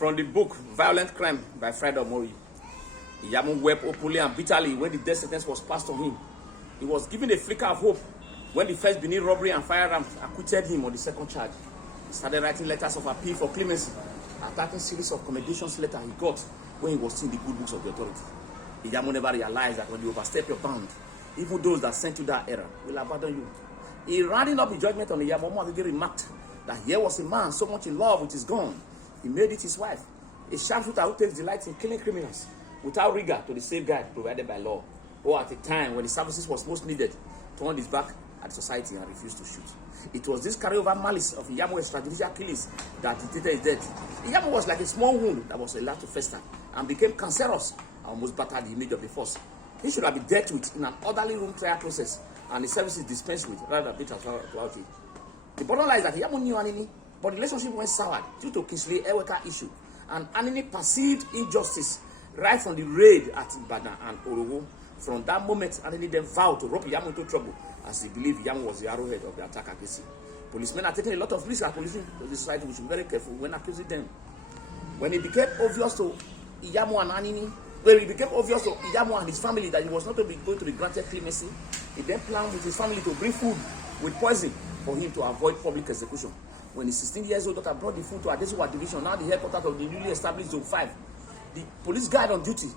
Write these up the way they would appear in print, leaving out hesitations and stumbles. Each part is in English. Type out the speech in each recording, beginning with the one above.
From the book Violent Crime by Fred Omori, Iyamu wept openly and bitterly when the death sentence was passed on him. He was given a flicker of hope when the first Benin robbery and firearms acquitted him on the second charge. He started writing letters of appeal for clemency, attacking series of commendations letters he got when he was seeing the good books of the authority. Iyamu never realized that when you overstep your bound, even those that sent you that error will abandon you. He rounding up his judgment on Iyamu, Omagege remarked that here was a man so much in love with his gun, he made it his wife. A sharpshooter who takes delight in killing criminals without rigor to the safeguard provided by law, or at a time when the services was most needed, turned his back at society and refused to shoot. It was this carryover malice of Iyamu's extrajudicial killings that dictated his death. Iyamu was like a small wound that was allowed to fester and became cancerous and almost battered the image of the force. He should have been dealt with in an orderly room trial process and the services dispensed with rather than bitter throughout it. The bottom line is that Iyamu knew Anini, but the relationship went soured due to Kingsley Eweka issue, and Anini perceived injustice right from the raid at Ibadan and Orowo. From that moment, Anini then vowed to rope Iyamu into trouble, as he believed Iyamu was the arrowhead of the attack against him. Policemen are taking a lot of risks at policing the society. We should be very careful when accusing them. When it became obvious to Iyamu and Anini, when it became obvious to Iyamu and his family that he was not going to be granted clemency, he then planned with his family to bring food with poison for him to avoid public execution. When his 16-year-old daughter brought the food to Adesuwa division, now the headquarters of the newly established Zone 5, the police guard on duty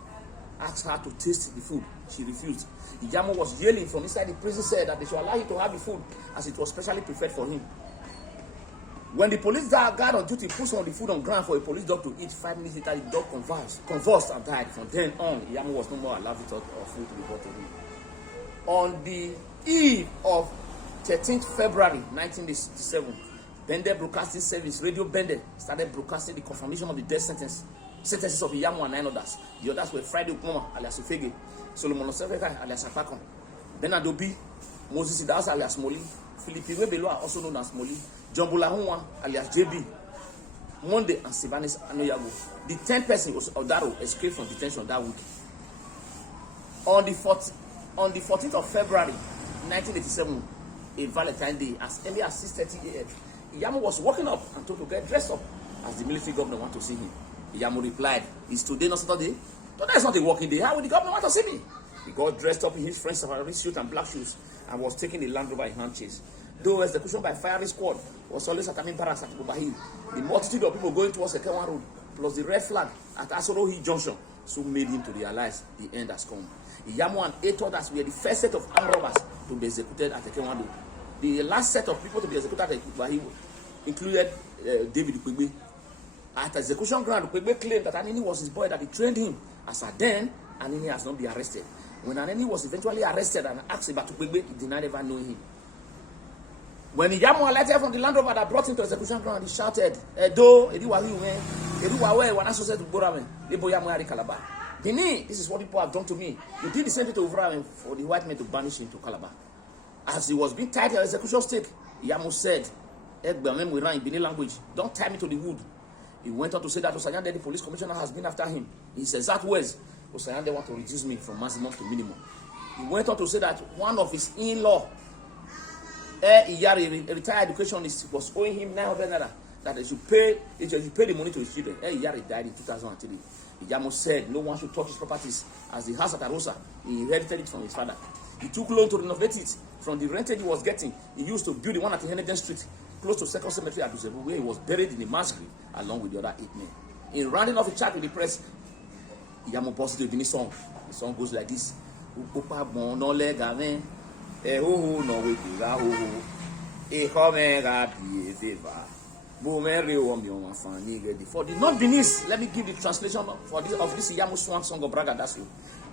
asked her to taste the food. She refused. Iyamu was yelling from inside the prison cell that they should allow him to have the food as it was specially prepared for him. When the police guard on duty put some of the food on ground for a police dog to eat, 5 minutes later the dog convulsed and died. From then on, Iyamu was no more allowed to food to be brought to him. On the eve of 13th February 1967, Bende Broadcasting Service, Radio Bende, started broadcasting the confirmation of the death sentences of Iyamu and 9 others. The others were Friday Ukuma alias Ufege, Solomon Osefeka alias Apakon, Bernard Obi, Moses Idaos alias Moli, Philippe Webeloa also known as Moli, John Bulahunwa alias JB, Monday and Sivanis Anoyago. The 10th person was Odaro escaped from detention that week. On the 14th of February 1987, a Valentine Day, as early as 6:30 a.m., Iyamu was waking up and told to get dressed up as the military governor wanted to see him. Iyamu replied, "Is today not Saturday? Today is not a working day. How will the governor want to see me?" He got dressed up in his French safari suit and black shoes and was taking the Land Rover in hand chase. Though execution by firing squad was always at Amin Barracks at Bubahi, the multitude of people going towards Ekewan Road plus the red flag at Asoro Hill Junction soon made him to realize the end has come. Iyamu and 8 others were the first set of armed robbers to be executed at Ekewan Road. The last set of people to be executed at Bubahi included David Ukwegbe. At execution ground, Ukwegbe claimed that Anini was his boy, that he trained him. As at then, Anini has not been arrested. When Anini was eventually arrested and asked about Ukwegbe, he denied ever knowing him. When Iyamu alighted from the Land Rover that brought him to execution ground, he shouted, "Edo, Bini, this is what people have done to me. You did the same thing to Uvra for the white men to banish him to Calabar." As he was being tied to the execution stake, Iyamu said, "We ran in Bini language, don't tie me to the wood." He went on to say that Osanyande, the police commissioner, has been after him. In his exact words, Osanyande want to reduce me from maximum to minimum. He went on to say that one of his in-law, Iyari, a retired educationist, was owing him 900 naira, that he should pay the money to his children. Iyari died in 2003. Iyamu said no one should touch his properties, as the house at Arosa, he inherited it from his father. He took loan to renovate it from the rentage he was getting. He used to build the one at Heneden Street, close to Second Cemetery at Dusebu, where he was buried in a mass grave along with the other 8 men. In rounding off a chat with the press, Iyamu burst into a Bini song. The song goes like this: "Upopa bono legame, eho no wekuga ho, ekomega biezeva, bumeri omyo mafani gedi." For the non-Benis, let me give the translation of this Iyamu swan song of Braga Dasu.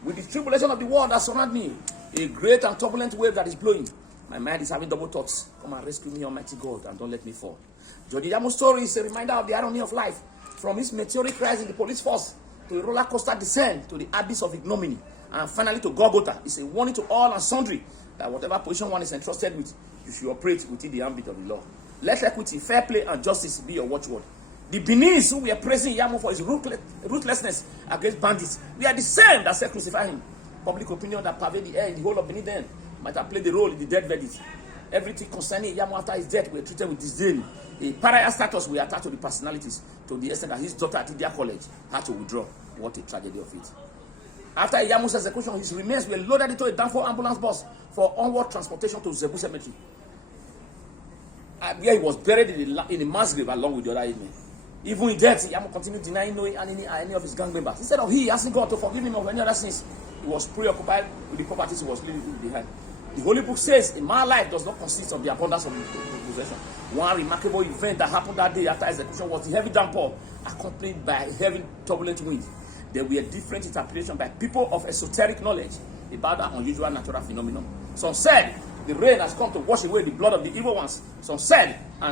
"With the tribulation of the world that surround me, a great and turbulent wave that is blowing, my mind is having double thoughts. Come and rescue me, Almighty God, and don't let me fall." Jody Iyamu's story is a reminder of the irony of life. From his meteoric rise in the police force to a roller coaster descent to the abyss of ignominy, and finally to Golgotha, it's a warning to all and sundry that whatever position one is entrusted with, you should operate within the ambit of the law. Let equity, fair play, and justice be your watchword. The Benis, who were praising Iyamu for his ruthlessness against bandits, we are the same that said crucify him. Public opinion that pervaded the air in the whole of Benin then might have played the role in the death verdict. Everything concerning Iyamu after his death were treated with disdain. A pariah status were attached to the personalities to the extent that his daughter at Idia College had to withdraw. What a tragedy of it. After Iyamu's execution, his remains were loaded into a Danfo ambulance bus for onward transportation to Zebu Cemetery, where he was buried in a mass grave along with the other men. Even in death, Iyamu continued denying knowing Anini and any of his gang members. Instead of he asking God to forgive him of any other sins, he was preoccupied with the properties he was leaving behind. The Holy Book says, "In my life does not consist of the abundance of possession." One remarkable event that happened that day after execution was the heavy downpour, accompanied by heavy turbulent winds. There were different interpretations by people of esoteric knowledge about that unusual natural phenomenon. Some said the rain has come to wash away the blood of the evil ones. Some said, and